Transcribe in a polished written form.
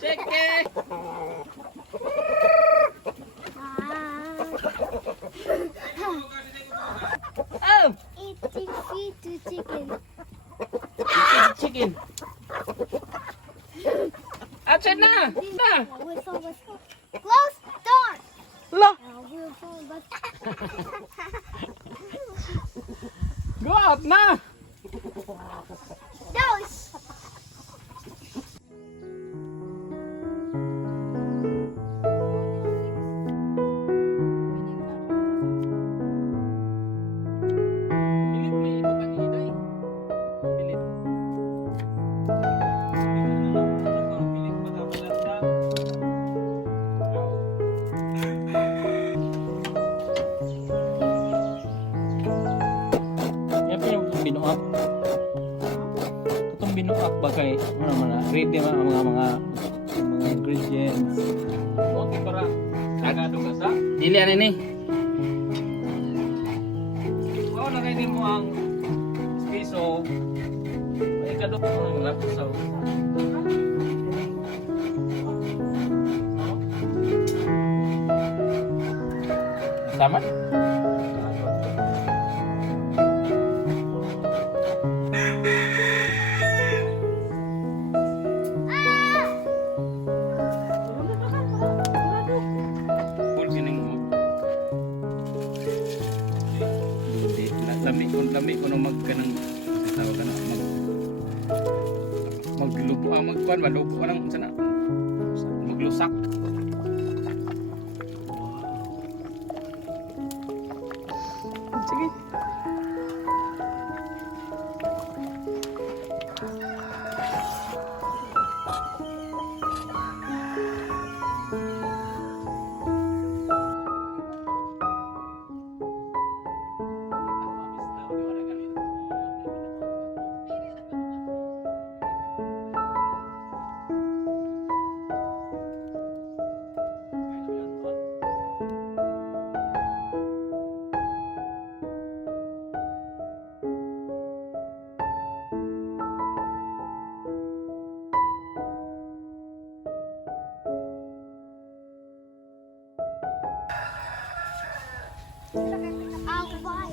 Chicken! Oh! Eating feed to chicken. Chicken! Outside na! Na! Whistle, whistle. Close door. La! Whistle, whistle. Go out na! Nose. Pilit may ikot ang iday. Pilit. Pilit pagkakalata. Yan pa yung binuak. Itong binuak ba kay ano man ready mga ingredients. Okay para sagado ka sa. Dili ani ni. Oh, nakainin mo ang piso. May kadok mo ang lapusaw. Tama? Lami ko nung magkanang tawag ka na maglubo magkuhan malubo ka lang sana maglusak. Sige. I'll buy